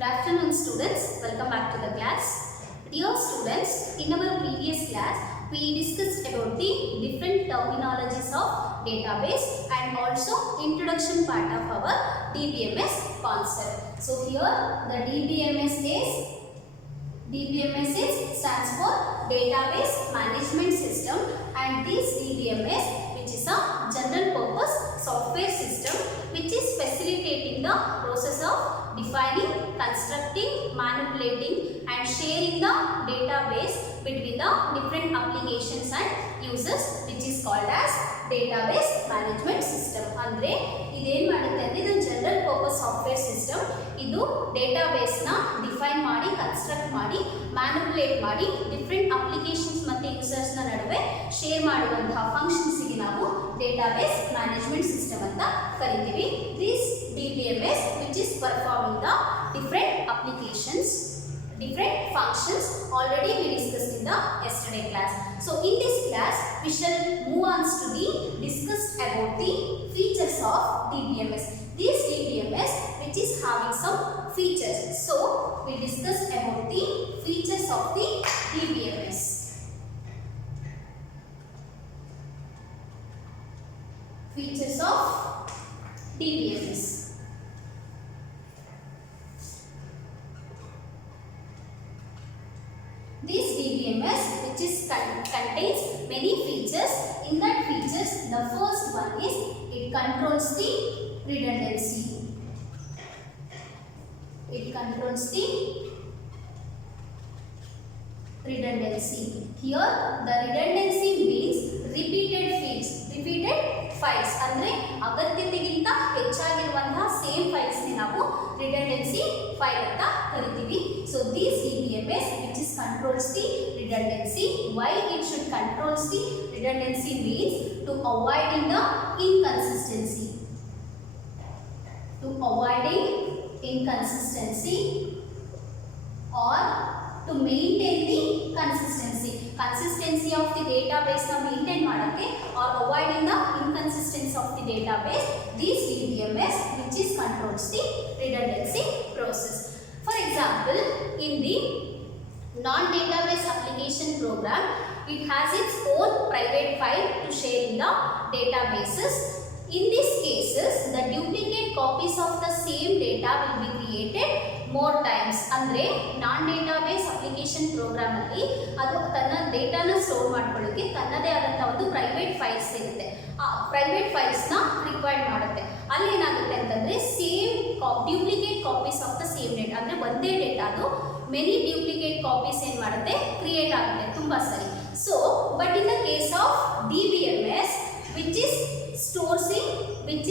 Good afternoon students, welcome back to the class. Dear students, in our previous class we discussed about the different terminologies of database and also introduction part of our DBMS concept. So here the DBMS stands for Database Management System, and this DBMS, which is a general purpose software system which is facilitating the process of defining, constructing, manipulating and sharing the database between the different applications and users, which is called as database management system. ಅಂದ್ರೆ ಇದೇನು ಮಾಡುತ್ತೆ ಅಂದ್ರೆ ಇದು general purpose software system. ಇದು database ನ define ಮಾಡಿ, construct ಮಾಡಿ, manipulate ಮಾಡಿ ಡಿಫರೆಂಟ್ ಅಪ್ಲಿಕೇಶನ್ಸ್ ಮತ್ತು ಯೂಸರ್ಸ್ ನ ನಡುವೆ ಶೇರ್ ಮಾಡುವಂತಹ ಫಂಕ್ಷನ್ಸ್ ಗೆ ನಾವು ಡೇಟಾಬೇಸ್ ಮ್ಯಾನೇಜ್ಮೆಂಟ್ ಸಿಸ್ಟಮ್ ಅಂತ ಕರಿತೀವಿ. This DBMS which is performing the different applications, different functions already we discussed in the yesterday class. So in this class we shall move on to the discussed about the features of DBMS. This DBMS which is having some features. So we discussed about the features of the DBMS. Features of DBMS. This DBMS which is contains many features. In that features, the first one is it controls the redundancy. It controls the redundancy. Here the redundancy means repeated files. ಅಂದ್ರೆ ಅಗತ್ಯತೆಗಿಂತ ಹೆಚ್ಚಾಗಿರುವಂತಹ same files ని ನಾವು redundancy file ಅಂತ ಕರಿತೀವಿ. So this DBMS which is controls the redundancy. Why it should controls the redundancy means to avoiding the inconsistency. To avoiding inconsistency or to maintain the consistency of the database na maintain ಮಾಡಕ್ಕೆ or avoiding the inconsistency of the database, this DBMS which is controls the redundancy process. For example, in the non-database application program, it has its own private file to share in the databases. In these cases, the duplicate copies of the same data will be created more times. ಅಂದ್ರೆ ನಾನ್ database application program ಅಲ್ಲಿ ಅದು ತನ್ನ ಡೇಟಾನ store ಮಾಡ್ಕೊಳ್ಳೋಕೆ ತನ್ನದೇ ಆದಂತಹ ಒಂದು private files ಇರುತ್ತೆ. ಆ ಪ್ರೈವೇಟ್ ಫೈಲ್ಸ್ ನ ರಿಕ್ವೈರ್ಡ್ ಮಾಡುತ್ತೆ. ಅಲ್ಲಿ ಏನಾಗುತ್ತೆ ಅಂತಂದ್ರೆ same duplicate copies of the same data, ಅಂದ್ರೆ ಒಂದೇ ಡೇಟಾದು ಮೆನಿ ಡ್ಯೂಪ್ಲಿಕೇಟ್ ಕಾಪೀಸ್ ಏನ್ ಮಾಡುತ್ತೆ, ಕ್ರಿಯೇಟ್ ಆಗುತ್ತೆ. ತುಂಬಾ ಸರಿ. So but in the case of DBMS which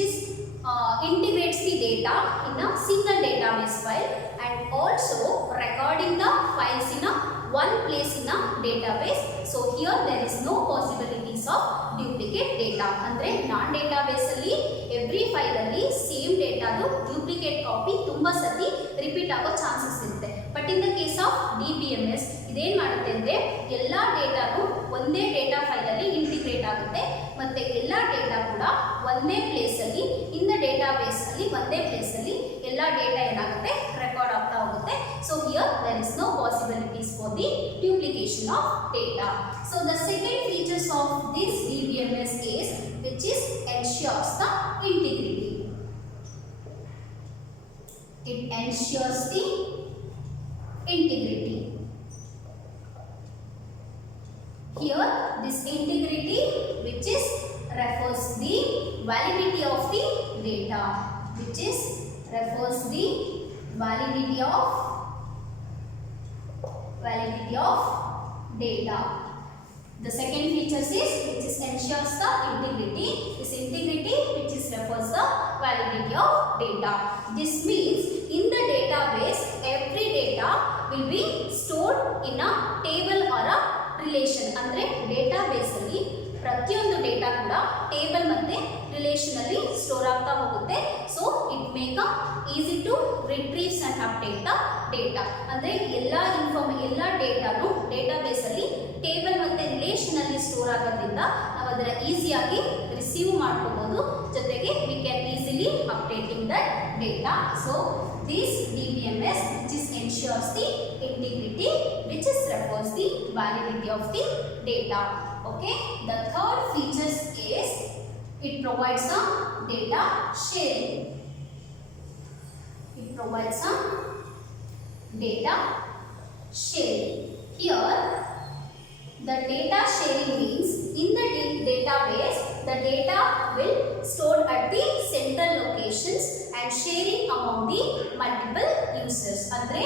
is integrates the data in a single database file and also recording the files in a one place in a database. So here there is no possibilities of duplicate data. andre non database alli every file alli same data du duplicate copy tumba sati repeat ago chances irutte. But in the case of DBMS ಇದೇನ್ ಮಾಡುತ್ತೆ ಅಂದ್ರೆ ಎಲ್ಲಾ ಡೇಟಾನು ಒಂದೇ data file ಅಲ್ಲಿ integrate ಆಗುತ್ತೆ ಮತ್ತೆ ಎಲ್ಲಾ data ಕೂಡ ಒಂದೇ ಪ್ಲೇಸ್ ಅಲ್ಲಿ ಇನ್ ದ ಡೇಟಾಬೇಸ್ ಅಲ್ಲಿ ಒಂದೇ ಪ್ಲೇಸ್ ಅಲ್ಲಿ ಎಲ್ಲಾ ಡೇಟಾ ಏನಾಗುತ್ತೆ, ರೆಕಾರ್ಡ್ ಆಗ್ತಾ ಹೋಗುತ್ತೆ. So here there is no possibilities for the duplication of data. So the second features of this DBMS is which is ensures the integrity. It ensures the integrity. Here this integrity which is refers the validity of the data, which is refers the validity of data. The second features is which is ensures the integrity. This integrity which is refers the validity of data. This means in the database every data will be stored in a table or a relation. ಅಂದ್ರೆ database ಅಲ್ಲಿ ಪ್ರತಿಯೊಂದು data ಕೂಡ table ಮತ್ತೆ relation ಅಲ್ಲಿ store ಆಗ್ತಾ ಹೋಗುತ್ತೆ. So it make easy to retrieves and update the data. ಅಂದ್ರೆ ಎಲ್ಲಾ ಡೇಟಾನು ಡೇಟಾಬೇಸ್ ಅಲ್ಲಿ ಟೇಬಲ್ ಮತ್ತೆ ರಿಲೇಷನ್ ಅಲ್ಲಿ ಸ್ಟೋರ್ ಆಗೋದ್ರಿಂದ ನಾವು ಅದರ ಈಸಿಯಾಗಿ ರಿಸೀವ್ ಮಾಡ್ಕೋಬಹುದು. ಜೊತೆಗೆ we can easily updating that data. So this DBMS ensures the integrity, which is refers the validity of the data. Okay, the third feature is it provides some data sharing. It provides some data sharing. Here the data sharing means in the database the data will stored at the central locations and sharing among the multiple users. ಅಂದ್ರೆ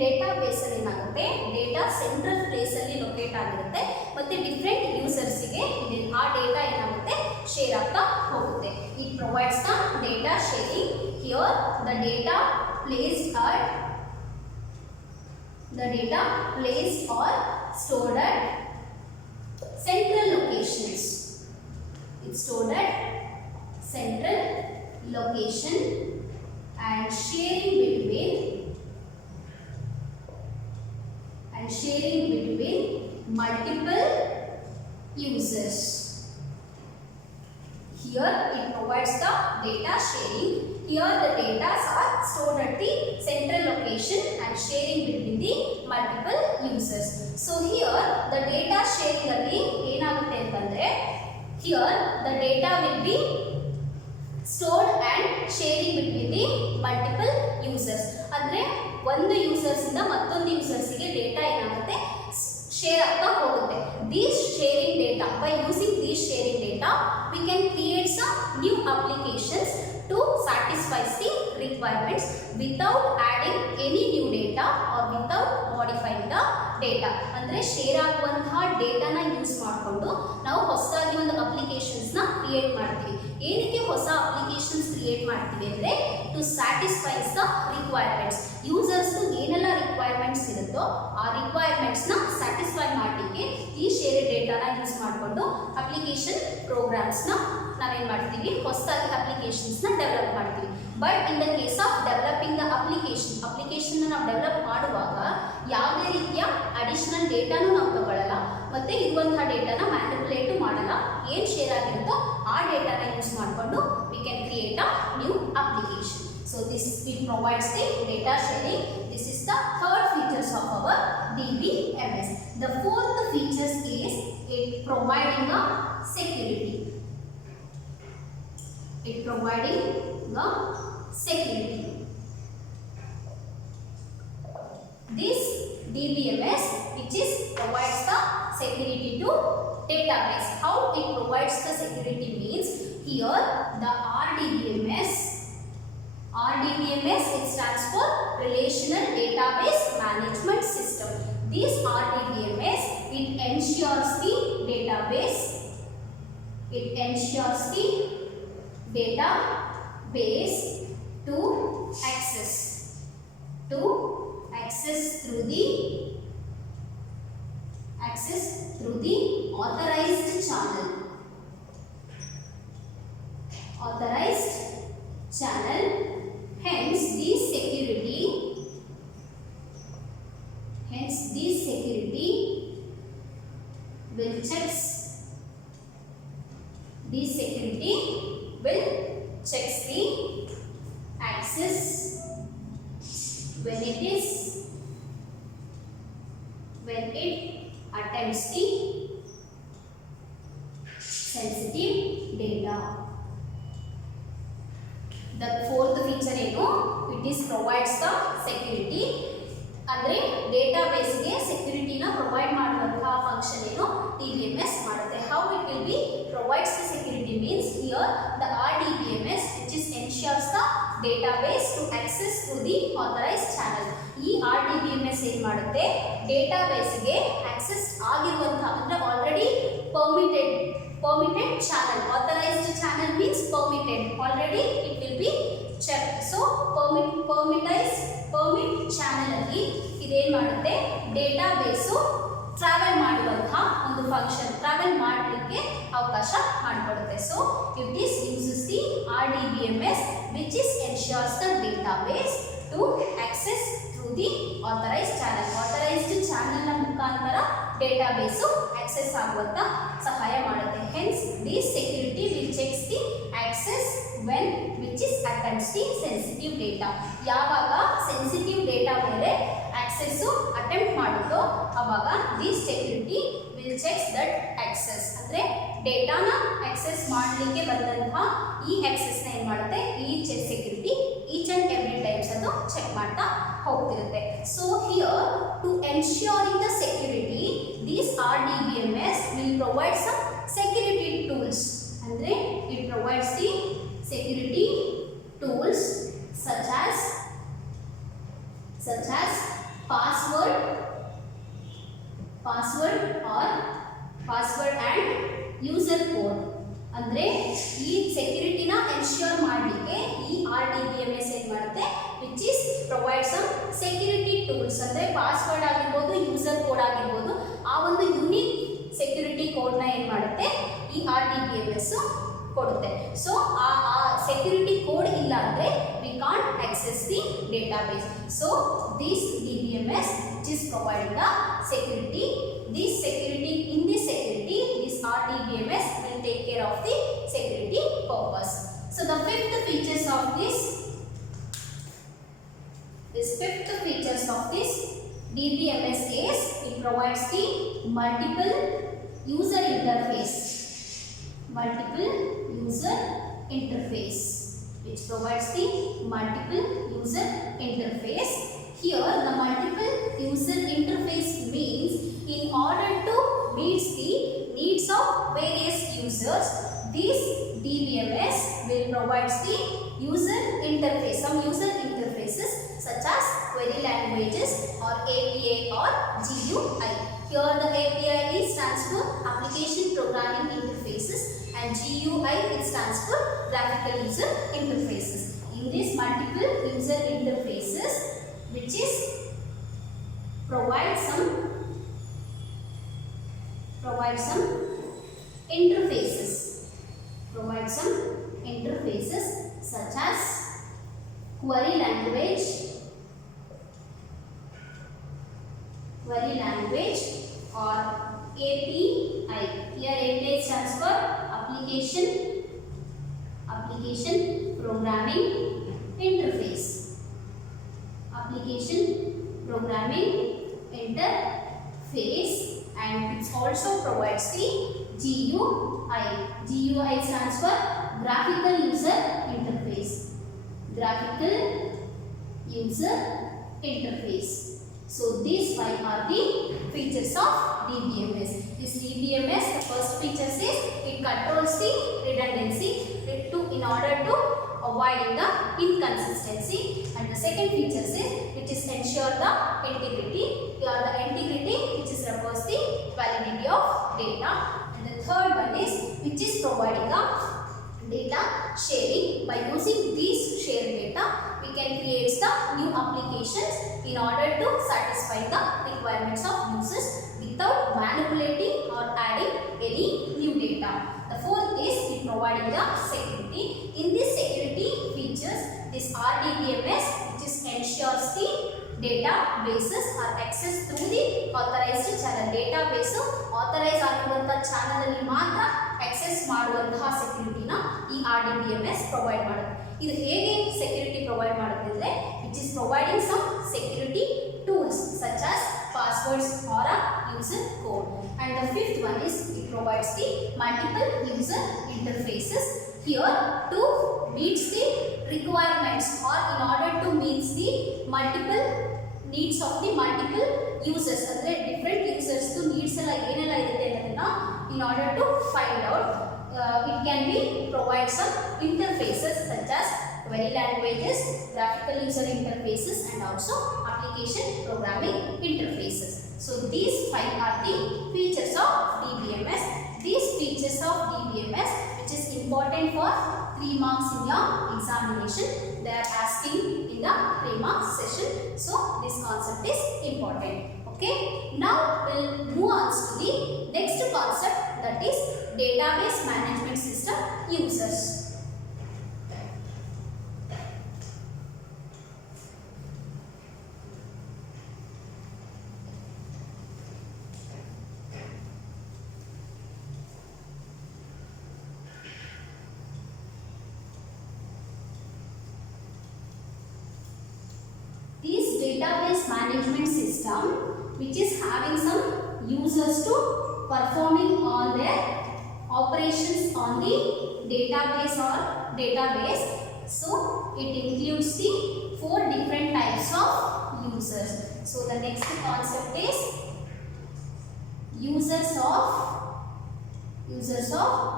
database ಅಲ್ಲಿ ಏನಾಗುತ್ತೆ data central place ಅಲ್ಲಿ locate ಆಗಿರುತ್ತೆ ಮತ್ತೆ different users ಗೆ ಆ data ಏನಾಗುತ್ತೆ share ಆಗ್ತಾ ಹೋಗುತ್ತೆ. It provides the data sharing. Here the data placed or stored at central locations. It's stored at central location and sharing between multiple users. Here it provides the data sharing. Here the data are stored at the central location and sharing between the multiple users. So here the data sharing alli enagutte antandre here the data will be stored and sharing between the multiple users. ಅಂದ್ರೆ ಒಂದು users ಇಂದ ಮತ್ತೊಂದು users ಗೆ data ಏನಾಗುತ್ತೆ share ಆಗ್ತಾ ಹೋಗುತ್ತೆ. These sharing data, by using these sharing data we can create some new applications to satisfy the requirements without adding any new data or without modifying the data. ಅಂದ್ರೆ share ಆಗುವಂತಹ ಡೇಟಾನ use ಮಾಡಿಕೊಂಡು ನಾವು ಹೊಸದಾಗಿ ಒಂದು applications ನ create ಮಾಡ್ತೀವಿ. ಏನಕ್ಕೆ ಹೊಸ ಅಪ್ಲಿಕೇಶನ್ಸ್ ಕ್ರಿಯೇಟ್ ಮಾಡ್ತೀವಿ ಅಂದ್ರೆ to satisfy the requirements. Users ಏನೆಲ್ಲ ರಿಕ್ವೈರ್ಮೆಂಟ್ಸ್ ಇರುತ್ತೋ ಆ ರಿಕ್ವೈರ್ಮೆಂಟ್ಸ್ ನ ಸ್ಯಾಟಿಸ್ಫೈ ಮಾಡಲಿಕ್ಕೆ ಈ ಶೇರ್ ಡೇಟಾನ ಯೂಸ್ ಮಾಡಿಕೊಂಡು ಅಪ್ಲಿಕೇಶನ್ ಪ್ರೋಗ್ರಾಮ್ಸ್ ನ ನಾವೇನ್ ಮಾಡ್ತೀವಿ ಹೊಸದಾಗಿ ಅಪ್ಲಿಕೇಶನ್ಸ್ ನ ಡೆವಲಪ್ ಮಾಡ್ತೀವಿ. But in the case of developing the application ನಾವು ಡೆವಲಪ್ ಮಾಡುವಾಗ ಯಾವುದೇ ರೀತಿಯ ಅಡಿಷನಲ್ ಡೇಟಾನು ನಾವು ತಗೊಳ್ಳಲ್ಲ ಮತ್ತೆ ಇರುವಂತಹ ಡೇಟಾನ ಮ್ಯಾನಿಪುಲೇಟ್ ಮಾಡಲ್ಲ. ಏನು ಶೇರ್ ಆಗಿರುತ್ತೋ ಆ ಡೇಟಾನ ಯೂಸ್ ಮಾಡಿಕೊಂಡು we can create a new application. So this will provides the data sharing. This is the third features of our DBMS. The fourth features is it providing a security. It providing the security. This DBMS which is provides the security to database. How it provides the security means here the RDBMS it stands for Relational Database Management System. This RDBMS it ensures the database to access through the authorized channel. Hence this security will checks the access when it attempts the sensitive data. The fourth feature ಏನು it is provides the security. ಅಂದ್ರೆ database ಗೆ ಸೆಕ್ಯೂರಿಟಿನ provide ಮಾಡುವಂತಹ function ಏನು DBMS ಮಾಡುತ್ತೆ. How it will be provides the security means here the RDBMS which is ensures the database to access through the authorized channel. ಈ RDBMS ಏನು ಮಾಡುತ್ತೆ database ಗೆ access ಆಗಿರುವಂತಹ ಅಂದ್ರೆ already permitted channel. Authorized channel means permitted. Already it will be checked. So permit channel ಅಲ್ಲಿ ಇದೇನು ಮಾಡುತ್ತೆ database travel ಮಾಡುವಂತಹ ಒಂದು ಫಂಕ್ಷನ್ ಟ್ರಾವೆಲ್ ಮಾಡಲಿಕ್ಕೆ ಅವಕಾಶ ಮಾಡಿಕೊಡುತ್ತೆ. So it is uses the RDBMS which is ensures the database to access through the authorized channel. Authorized channel ನ ಮುಖಾಂತರ ಡೇಟಾಬೇಸ್ ಆಕ್ಸೆಸ್ ಆಗುವಂತ ಸಹಾಯ ಮಾಡುತ್ತೆ. Hence this security will checks the access access when which is attempts the sensitive data. ಯಾವಾಗ sensitive data ಮೇಲೆ access attempt ಮಾಡುತ್ತೋ ಆವಾಗ this security will check that access. ಅಂದ್ರೆ ಡೇಟಾನ access ಮಾಡಲಿಕ್ಕೆ ಬಂದಂತಹ ಈ ಆಕ್ಸೆಸ್ ನ ಏನು ಮಾಡುತ್ತೆ ಈ security each and every times ಅದು ಚೆಕ್ ಮಾಡ್ತಾ ಹೋಗ್ತಿರುತ್ತೆ. So here to ensuring the security this RDBMS will provide some security tools. ಅಂದ್ರೆ it provides the security tools such as password and user code. ಅಂದ್ರೆ ಈ ಸೆಕ್ಯೂರಿಟಿನ ಎನ್ಶ್ಯೂರ್ ಮಾಡಲಿಕ್ಕೆ ಈ RDBMS ಏನು ಮಾಡುತ್ತೆ which is provide some security tools. ಅಂದ್ರೆ password ಆಗಿರ್ಬೋದು, user code ಆಗಿರ್ಬೋದು, ಆ ಒಂದು ಯುನಿಕ್ ಸೆಕ್ಯೂರಿಟಿ ಕೋಡ್ನ ಏನು ಮಾಡುತ್ತೆ ಈ RDBMS ಕೊಡುತ್ತೆ. ಸೊ ಆ ಸೆಕ್ಯೂರಿಟಿ ಕೋಡ್ ಇಲ್ಲ ಅಂದರೆ we can't access the database. So this DBMS which is providing the security, this RDBMS will take care of the security purpose. So the fifth features of this DBMS is it provides the multiple user interface, which provides the multiple user interface. Here the multiple user interface means in order to meet the needs of various users, this DBMS will provide the user interface, some user interfaces such as query languages or API or GUI. Here the API stands for application programming interfaces and GUI it stands for graphical user interfaces. In this multiple user interfaces which is provide some interfaces such as query language or API. Here API stands for application programming interface. And it also provides the GUI. GUI stands for graphical user interface. So these five are the features of DBMS. This DBMS, the first feature is it controls the redundancy in order to avoiding the inconsistency, and the second feature is it is ensure the integrity. Here the integrity which is refers the validity of data, and the third one is which is providing the data sharing. By using these shared data we can create the new applications in order to satisfy the requirements of users without manipulating or adding any new data. The fourth is it providing the security. In this security features, this RDBMS which is ensures the databases are accessed through the authorized channel. Database authorized ಆಗಿರುವಂತ channel ಅಲ್ಲಿ ಮಾತ್ರ access ಮಾಡುವಂತಹ ಸೆಕ್ಯೂರಿಟಿನ ಈ RDBMS provide ಮಾಡುತ್ತೆ. ಇದು ಹೇಗೆ security provide ಮಾಡುತ್ತೆ ಅಂದ್ರೆ which is providing some security tools such as passwords or a user code. And the fifth one is it provides the multiple user interfaces. Here to meet the requirements or in order to meet the multiple needs of the multiple users. Andre different users to needs ಎಲ್ಲ ಏನೆಲ್ಲ ಇರುತ್ತೆ ಅನ್ನೋದನ್ನ in order to find out it can be provide some interfaces such as query languages, graphical user interfaces and also application programming interfaces. So these five are the features of DBMS. These features of DBMS which is important for 3 marks in your examination. They are asking in the 3 marks session. So this concept is important. Okay. Now we'll move on to the next concept, that is database management system users. database management system which is having some users to performing all their operations on the database or database. So it includes the 4 different types of users. So the next concept is users of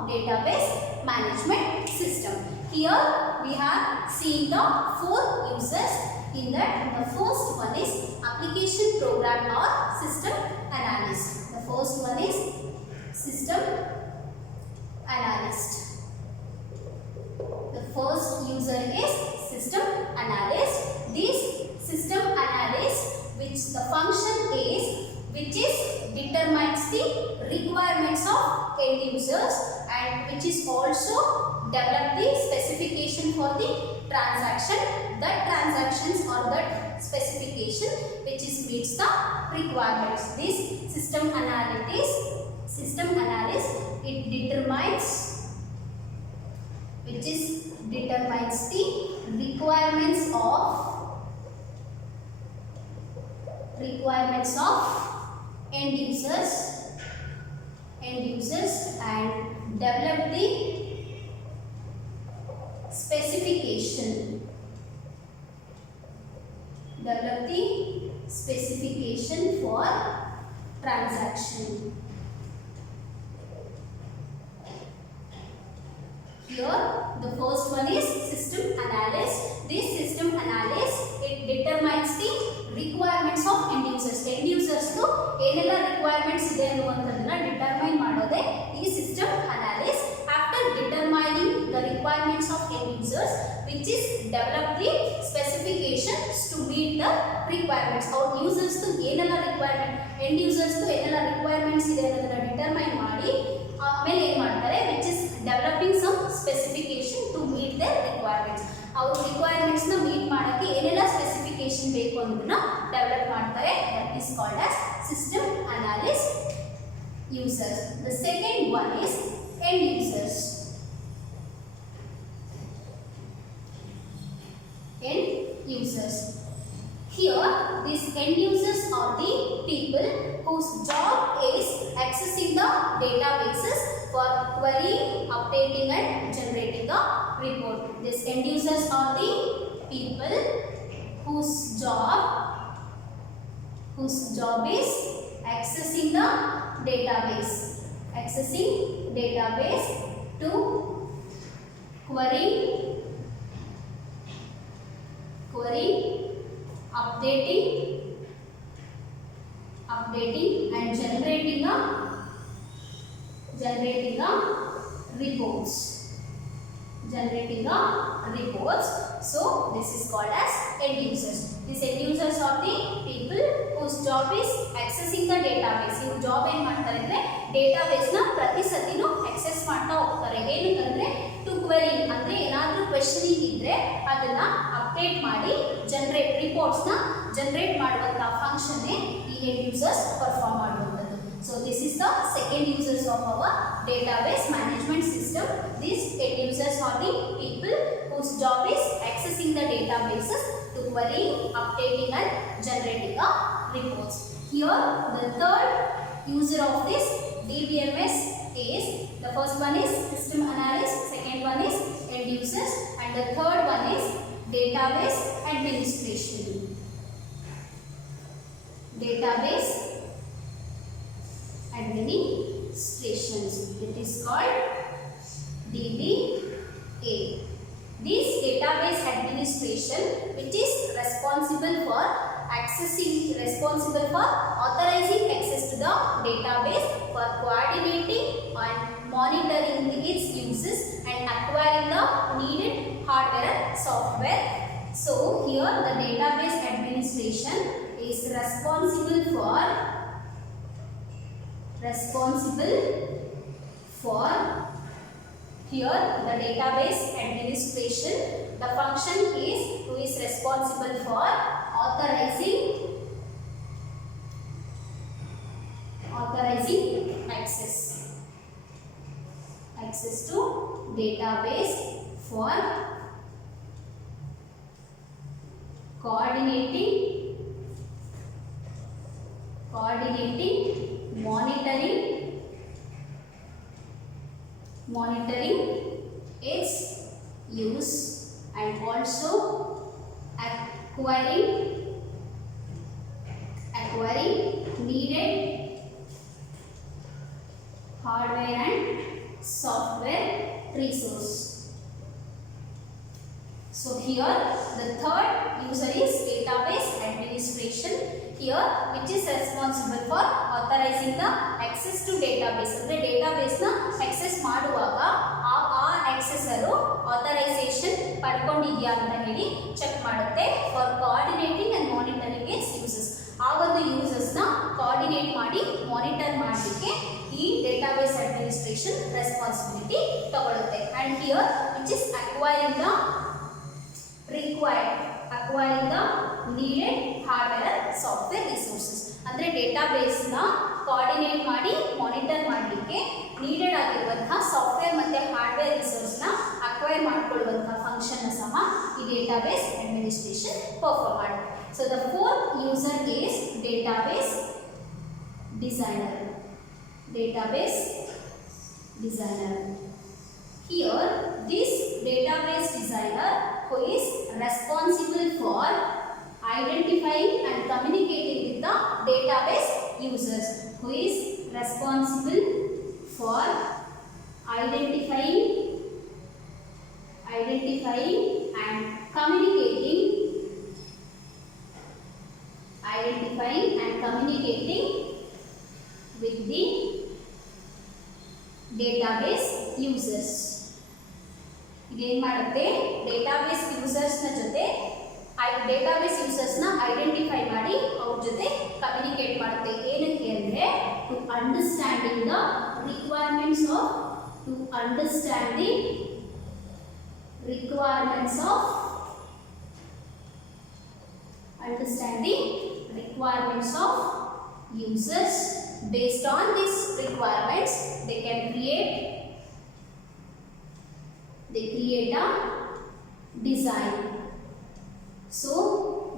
database management system. Here we have seen the 4 users. In that, the first one is application program or system analyst. The first one is system analyst. The first user is system analyst. This system analyst, which the function is, which is determines the requirements of end users and which is also develop the specification for the transaction, that transactions or that specification which is meets the requirements. This system analyst, it determines, which is determines the requirements of end users and develop the specification. Develop the specification for transaction. Here the first one is system analyst. This system analyst, it determines the requirements of end users. End users to ಏನೆಲ್ಲ requirements ಇದೆ ಅನ್ನುವಂಥದ್ದನ್ನ determine ಮಾಡೋದೇ ಈ system analyst. After determining the requirements of end users, which is develop the specifications to meet the requirements. Our users to ಏನೆಲ್ಲ requirement, end users to ಏನೆಲ್ಲ requirements ಇದೆ ಅನ್ನೋದನ್ನ determine ಮಾಡಿ ಆಮೇಲೆ ಏನು ಮಾಡ್ತಾರೆ, which is developing some specification to meet their requirements. ಅವ್ರ requirements ನ ಮೀಟ್ ಮಾಡಕ್ಕೆ ಏನೆಲ್ಲ ಸ್ಪೆಸಿಫಿಕೇಶನ್ ಬೇಕು ಅನ್ನೋದನ್ನ ಡೆವಲಪ್ ಮಾಡ್ತಾರೆ. That is called as system analyst users. The second one is end users. End users. Here, these end users are the people whose job is accessing the databases for querying, updating and generating a report. These end users are the people whose job is accessing the database to query, updating and generating reports. So this is called as end users. These end users are the people whose job is accessing the database. ಇವ್ರ job ಏನು ಮಾಡ್ತಾರೆ ಅಂದ್ರೆ database ನ ಪ್ರತಿ ಸತಿನೂ access ಮಾಡ್ತಾ ಹೋಗ್ತಾರೆ. ಏನಂದ್ರೆ to query ಅಂದ್ರೆ ಏನಾದ್ರೂ ಕ್ವೆಶ್ಚನಿಂಗ್ ಇದ್ರೆ ಅದನ್ನ ಅಪ್ಡೇಟ್ ಮಾಡಿ ರಿಪೋರ್ಟ್ಸ್ ನ ಜನರೇಟ್ ಮಾಡುವಂತ ಫಂಕ್ಷನ್ ಈ ಎಂಡ್ ಯೂಸರ್ಸ್ ಪರ್ಫಾರ್ಮ್ ಮಾಡುವಂತದ್ದು. So this is the second users of our database management system. These end users are the people whose job is accessing the databases to query, updating and generating reports. Here the third user of this DBMS is, the first one is system analyst, second one is end users and the third one is database administration. Database administrations. It is called DBA. This database administration, which is responsible for authorizing access to the database, for coordinating and monitoring its uses and acquiring the needed hardware and software. So here the database administration is responsible for here the database administration. The function is who is responsible for authorizing access to database, for coordinating coordinating, monitoring its use, and also acquiring needed hardware and software resource. So here the third user is database administration. Here which is responsible for authorizing the access to database. ಅಂದ್ರೆ database ನ access ಮಾಡುವಾಗ ಆ accessor authorization ಪಡ್ಕೊಂಡಿದ್ಯಾ ಅಂತ ಹೇಳಿ check ಮಾಡುತ್ತೆ. For coordinating and monitoring its uses. ಆ ಒಂದು users ನ ಕೋಆರ್ಡಿನೇಟ್ ಮಾಡಿ ಮಾನಿಟರ್ ಮಾಡಲಿಕ್ಕೆ ಈ ಡೇಟಾಬೇಸ್ ಅಡ್ಮಿನಿಸ್ಟ್ರೇಷನ್ ರೆಸ್ಪಾನ್ಸಿಬಿಲಿಟಿ ತಗೊಳುತ್ತೆ. And here which is acquiring the needed hardware and software resources. ಅಂದ್ರೆ ಡೇಟಾಬೇಸ್ ನ ಕೋಆರ್ಡಿನೇಟ್ ಮಾಡಿ ಮಾನಿಟರ್ ಮಾಡಲಿಕ್ಕೆ ನೀಡೆಡ್ ಆಗಿರುವಂತಹ ಸಾಫ್ಟ್ವೇರ್ ಮತ್ತೆ ಹಾರ್ಡ್ವೇರ್ ರಿಸೋರ್ಸ್ ನ ಅಕ್ವೈರ್ ಮಾಡಿಕೊಳ್ಳುವಂತಹ ಫಂಕ್ಷನ್ ಸಹ ಈ ಡೇಟಾಬೇಸ್ ಅಡ್ಮಿನಿಸ್ಟ್ರೇಷನ್ ಪರ್ಫಾರ್ಮ್ ಮಾಡುತ್ತೆ. So the fourth user is database designer. Here this database designer who is responsible for identifying and communicating with the database users. Who is responsible for identifying and communicating with the database users. ಇದೇನು ಮಾಡುತ್ತೆ, database users ನ ಜೊತೆ database users ನ identify ಮಾಡಿ ಅವ್ರ ಜೊತೆ communicate ಮಾಡುತ್ತೆ. ಏನಕ್ಕೆ ಅಂದ್ರೆ to understanding the requirements of users. Based on these requirements they create a design. So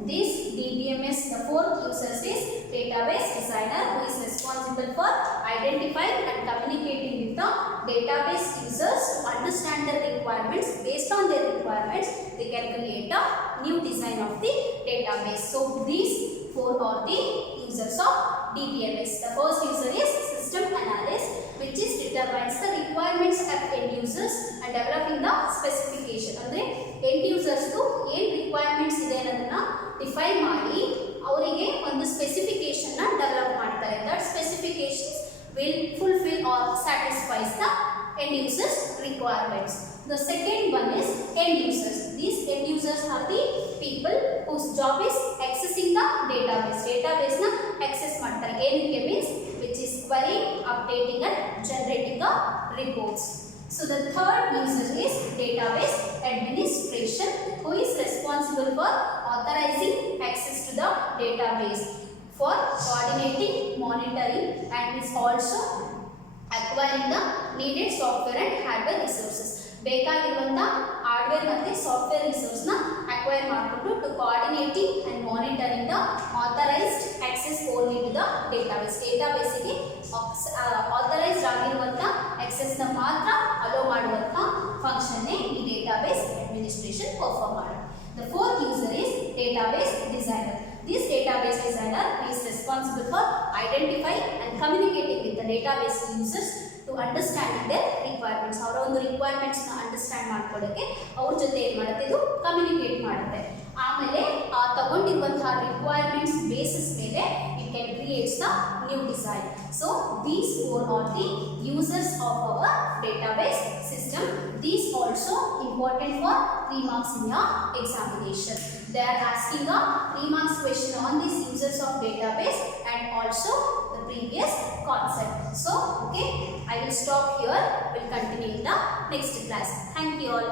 this DBMS, the fourth user is database designer, who is responsible for identifying and communicating with the database users to understand their requirements. Based on their requirements they can create a new design of the database. So these four are the users of DBMS. The first user is system analyst, which is determines the requirements of end users and developing the specification. ಅಂದ್ರೆ end users ದು ಏನು requirements ಇದೆ ಅನ್ನೋದನ್ನ define ಮಾಡಿ ಅವರಿಗೆ ಒಂದು specification ನ develop ಮಾಡ್ತಾರೆ. That specifications will fulfill or satisfies the end users requirements. The second one is end users. These end users are the people whose job is accessing the database na access ಮಾಡ್ತಾರೆ. ಏನಕ್ಕೆ means which is querying, updating and generating the reports. So the third user is database administration, who is responsible for authorizing access to the database, for coordinating, monitoring and is also acquiring the needed software and hardware resources. ಬೇಕಾಗಿರುವಂತ hardware ಮತ್ತೆ software resource ನ acquire ಮಾಡಿಕೊಂಡು to coordinating and monitoring the authorised access only to the database. ಡೇಟಾಬೇಸಿಗೆ authorised ಆಗಿರುವಂತ access ನ ಮಾತ್ರ allow ಮಾಡುವಂತ function ಈ ಡೇಟಾಬೇಸ್ ಅಡ್ಮಿನಿಸ್ಟ್ರೇಷನ್ ಪರ್ಫಾರ್ಮ್ ಮಾಡುತ್ತೆ. The fourth user is database designer. This database designer is responsible for identifying and communicating with the database users to understand their requirements. ಅವರ ಒಂದು requirements ನ understand ಮಾಡ್ಕೊಳ್ಳೋಕೆ ಅವ್ರ ಜೊತೆ ಏನು ಮಾಡುತ್ತೆ, ಇದು ಕಮ್ಯುನಿಕೇಟ್ ಮಾಡುತ್ತೆ. ಆಮೇಲೆ ಆ ತಗೊಂಡಿರುವಂತಹ ರಿಕ್ವೈರ್ಮೆಂಟ್ಸ್ ಬೇಸಿಸ್ ಮೇಲೆ it can create the new design. So these four are the users of our database system. These also important for 3 marks in your examination. They are asking a 3 marks question on these users of database and also the previous concept. So okay, I will stop here. We'll continue in the next class. Thank you all.